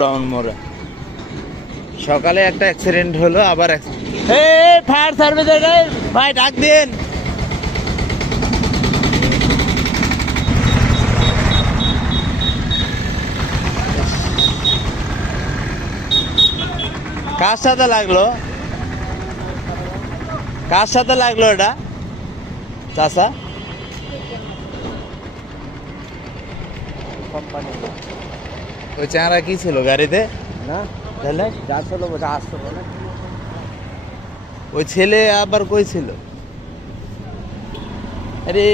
Down মোড়ে সকালে একটা অ্যাক্সিডেন্ট হলো, আবার ফায়ার সার্ভিস ভাই ডাক দিন। কার সাথে লাগলো, কার সাথে লাগলো এটা চাচা? ওই চাঁড়া কি ছিল গাড়িতে? না তাহলে যাচ্ছিল বোঝা আসছিল না। ওই ছেলে আবার কই ছিল? আরে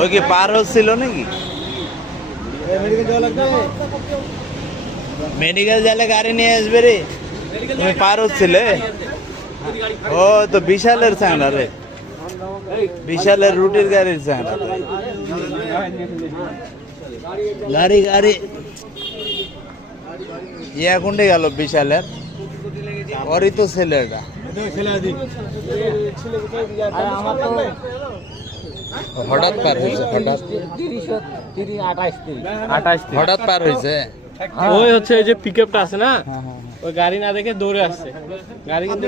ওই কি পার হচ্ছিল নাকি? মেডিকেল যালে গাড়ি নিয়ে আসবে রে, তুমি পার হচ্ছিলে? ও তো বিশালের চাঁড়া রে, বিশালের রুটির গাড়ির চাঁড়া। গাড়ি গাড়ি ইয়া কোনটা গেল বিশালের? ওরই তো ছেলেটা। হঠাৎ পার হয়েছে, হঠাৎ পার হয়েছে। ওই হচ্ছে ওই যে পিকআপটা আছে না, ওই গাড়ি না দেখে দৌড়ে আসছে গাড়ি, কিন্তু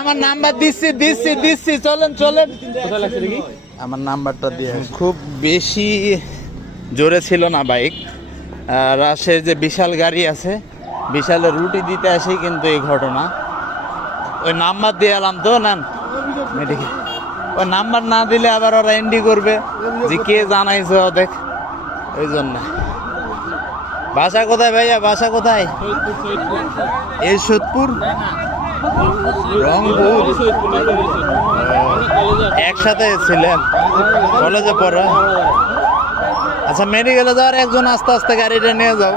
আমার নাম্বার দিচ্ছি দিচ্ছি দিচ্ছি, চলেন চলেন। কোথায় লাগছে দেখি আমার নাম্বারটা দিয়ে। খুব বেশি জোরে ছিল না বাইক, রাশের যে বিশাল গাড়ি আছে, বিশালের রুটি দিতে আসি কিন্তু এই ঘটনা। ওই নাম্বার দিয়ে এলাম তো, নেন মেডিকেল। ওই নাম্বার না দিলে আবার ওরা এন্ডি করবে যে কে জানাইছে ওদেখ, ওই জন্য। বাসা কোথায় ভাইয়া, বাসা কোথায়? এই সোদপুর, রংপুর। একসাথে ছিলেন কলেজে পড়া? আচ্ছা, মেডিকেলে যাওয়ার একজন আস্তে আস্তে গাড়িটা নিয়ে যাও।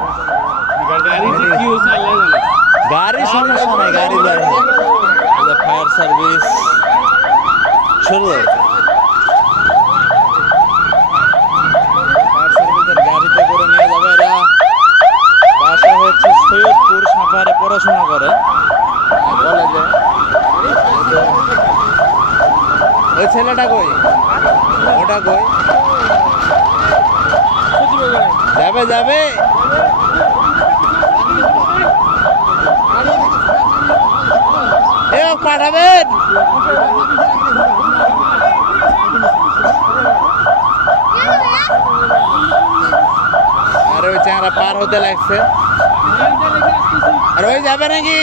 গাড়ি সমস্যা নাই, গাড়ি যায়। ফায়ার সার্ভিস সরে যাও। ফায়ার সার্ভিসের গাড়িতে করে নিয়ে যাবে এরা। বাসা হচ্ছে সৈয়দপুর, সাপাহারে পড়াশোনা করে কলেজে। ওই ছেলেটা কই, ওটা কই? যাবে যাবে। এ পাঠাবেন। আরে ওই চাঁড়া পার হতে লাগছে, আর ওই যাবে নাকি?